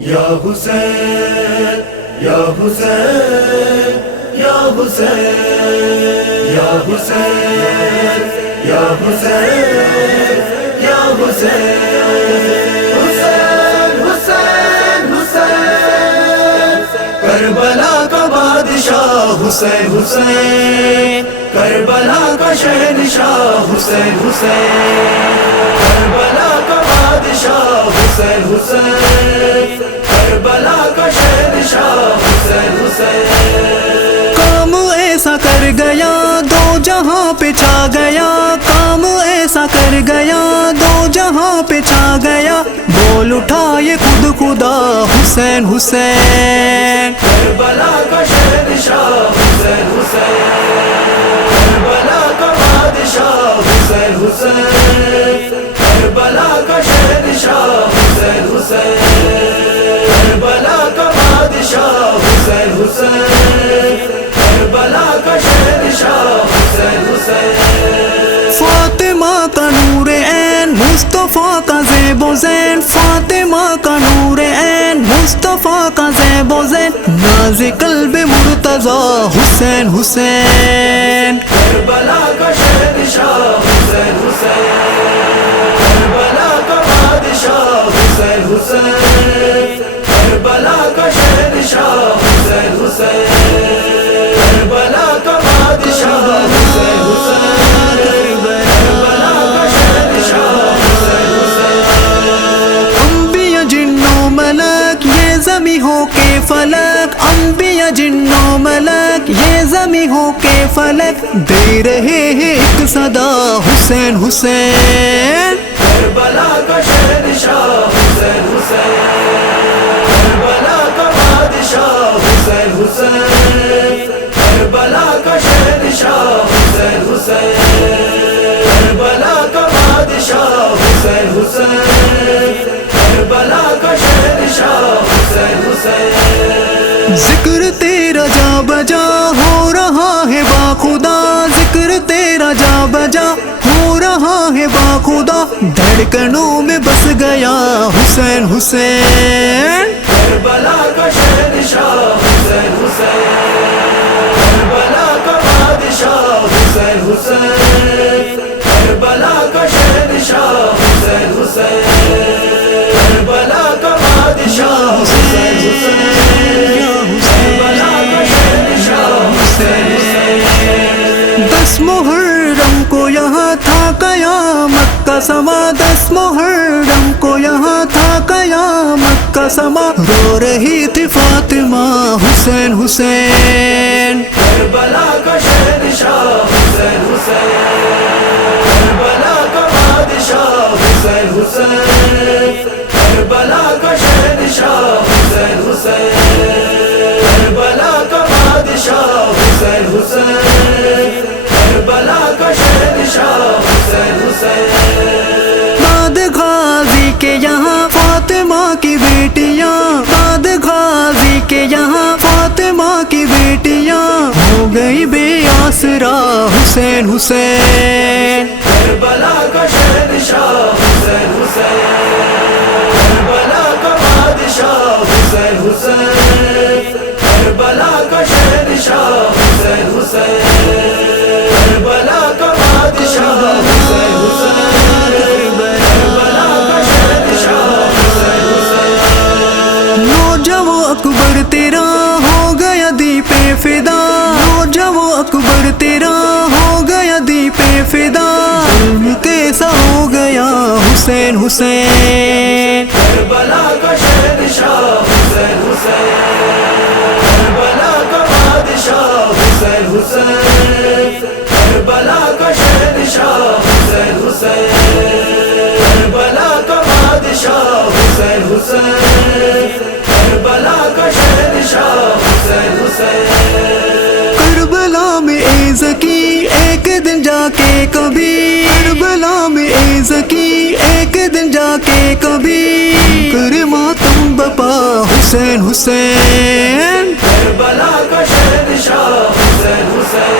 یا حسین یا حسین یا حسین یا حسین یا حسین یا حسین حسین حسین حسین کربلا کا بادشاہ حسین حسین کربلا کا شہنشاہ حسین حسین کربلا کا بادشاہ حسین حسین کربلا کا شہنشاہ حسین حسین کام ایسا کر گیا دو جہاں پہ چھا گیا کام ایسا کر گیا دو جہاں پہ چھا گیا بول اٹھا یہ خود خدا حسین حسین کربلا کا شہنشاہ حسین حسین کربلا کا بادشاہ حسین حسین کربلا کا شہنشاہ حسین حسین کربلا کا بادشاہ حسین حسین کربلا کا شہنشاہ حسین حسین فاطمہ کا نور عین مصطفیٰ کا زیب و زین فاطمہ کا نور عین مصطفیٰ کا زیب و زین ناز قلب مرتضیٰ حسین حسین کربلا کا شہنشاہ حسین حسین کربلا کا بادشاہ حسین حسین کربلا کا شہنشاہ حسین حسین کربلا کا بادشاہ حسین حسین کربلا کا شہنشاہ حسین حسین انبیاء جن و ملک یہ زمیں ہو کے فلک انبیاء جن و ملک یہ زمیں ہو کے فلک دے رہے ہیں ایک صدا حسین حسین کربلا کا شہنشاہ حسین حسین کربلا کا بادشاہ حسین حسین کربلا کا شہنشاہ حسین حسین کربلا کا بادشاہ حسین حسین کربلا کا شہنشاہ حسین حسین ذکر تیرا جا بجا ہو رہا ہے باخدا ذکر تیرا جا بجا ہو رہا ہے باخدا دھڑکنوں میں بس گیا حسین حسین کربلا کا شہنشاہ حسین حسین کربلا کا بادشاہ حسین حسین کربلا کا شہنشاہ حسین حسین کربلا کا بادشاہ حسین حسین کربلا کا شہنشاہ حسین حسین 10 محرم کو یہاں تھا قیامت کا سما 10 محرم کو یہاں تھا قیامت کا سما رو رہی تھی فاطمہ حسین حسین کربلا کا شہنشاہ حسین حسین کربلا کا بادشاہ حسین حسین کربلا کا شہنشاہ حسین حسین کربلا کا بادشاہ حسین حسین کربلا کا شہنشاہ حسین حسین بعد غازی کے یہاں فاطمہ کی بیٹیاں بعد غازی کے یہاں فاطمہ کی بیٹیاں ہو گئی بے آسرا حسین حسین کربلا کا شہنشاہ حسین حسین کربلا کا بادشاہ حسین حسین کربلا کا شہنشاہ حسین حسین کربلا کا بادشاہ حسین حسین کربلا کا شہنشاہ حسین حسین نوجوان اکبر تیرا ہو گیا دیپ فدا نوجوان اکبر تیرا ہو گیا دیپ فدا ظلم کیسا ہو گیا حسین حسین کربلا کا شہنشاہ حسین حسین کربلا کا بادشاہ حسین حسین کربلا کا شہنشاہ حسین حسین کربلا کا بادشاہ حسین حسین کربلا کا شہنشاہ حسین حسین کربلا میں اے زکی ایک دن جا کے کبھی کربلا میں اے زکی ایک دن جا کے کبھی کرے ماتم بپا حسین حسین کربلا کا شہنشاہ حسین حسین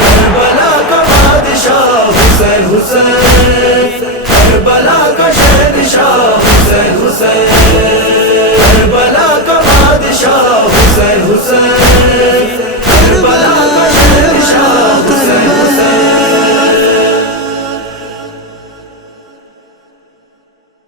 کربلا کا بادشاہ حسین حسین کربلا کا شہنشاہ حسین حسین حسین